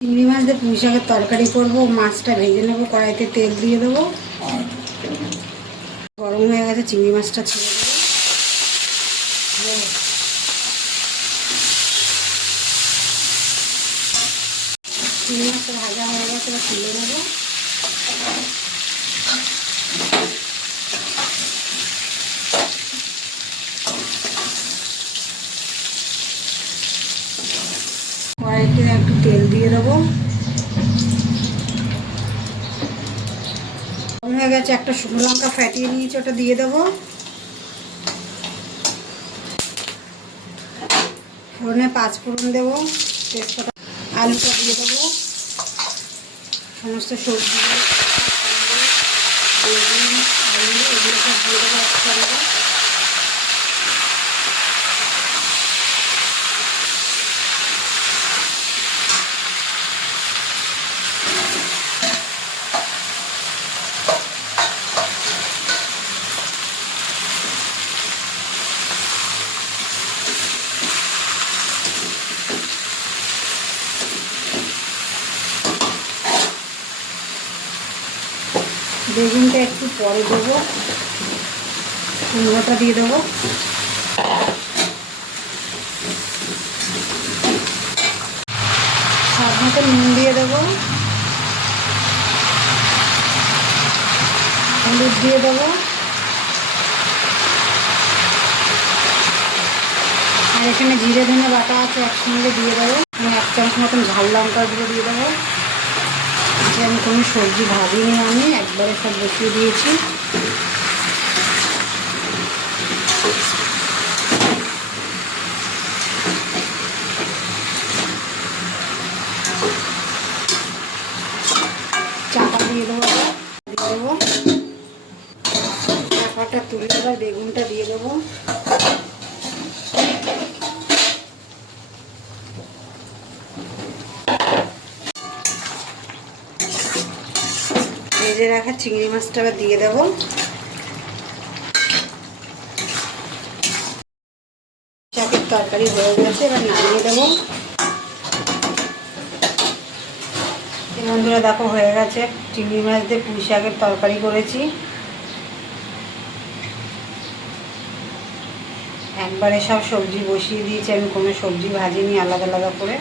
চিংড়ি মাছ দিয়ে পুঁই শাকের তরকারি করবো। মাছটা ভেজে নেবো, কড়াইতে তেল দিয়ে দেবো। গরম হয়ে গেছে, চিংড়ি মাছটা ছেড়ে দেবো। চিংড়ি মাছটা ভাজা হয়ে গেছে, তুলে নেবো। কড়াইতে একটু তেল দিয়ে দেবো। গরম হয়ে গেছে, একটা শুকনো লঙ্কা ফাটিয়ে নিয়েছি, ওটা দিয়ে দেবো। ফোড়নে 5 ফোড়ন দেবো, তেজপাতা, আলুটা দিয়ে দেবো। সমস্ত সবজি, বেগুন, আলু এগুলো সব দিয়ে দেবো একসঙ্গে। বেগুনটা একটু পরে দেবো, কুমড়োটা দিয়ে দেবো। স্বাদ মতো নুন দিয়ে দেবো, হলুদ দিয়ে দেবো, আর এখানে জিরে ধনে বাটা আছে একসঙ্গে দিয়ে দেবো। 1 চামচ মতন ঝাল লঙ্কা গুঁড়ো দিয়ে দেবো। আমি কোনো সবজি ভাজিনি, আমি একবারে সব বসিয়ে দিয়েছি। চাপা দিয়ে দেবো, চাপাটা তুলে এবার বেগুনটা দিয়ে দেবো। ভেজে রাখা চিংড়ি মাছটা আবার দিয়ে দেবো। শাকের তরকারি হয়ে গেছে, এবার নামিয়ে দেবো। বন্ধুরা দেখো হয়ে গেছে, চিংড়ি মাছ দিয়ে পুঁই শাকের তরকারি করেছি। একবারে সব সবজি বসিয়ে দিয়েছি, আমি কোনো সবজি ভাজিনি আলাদা আলাদা করে।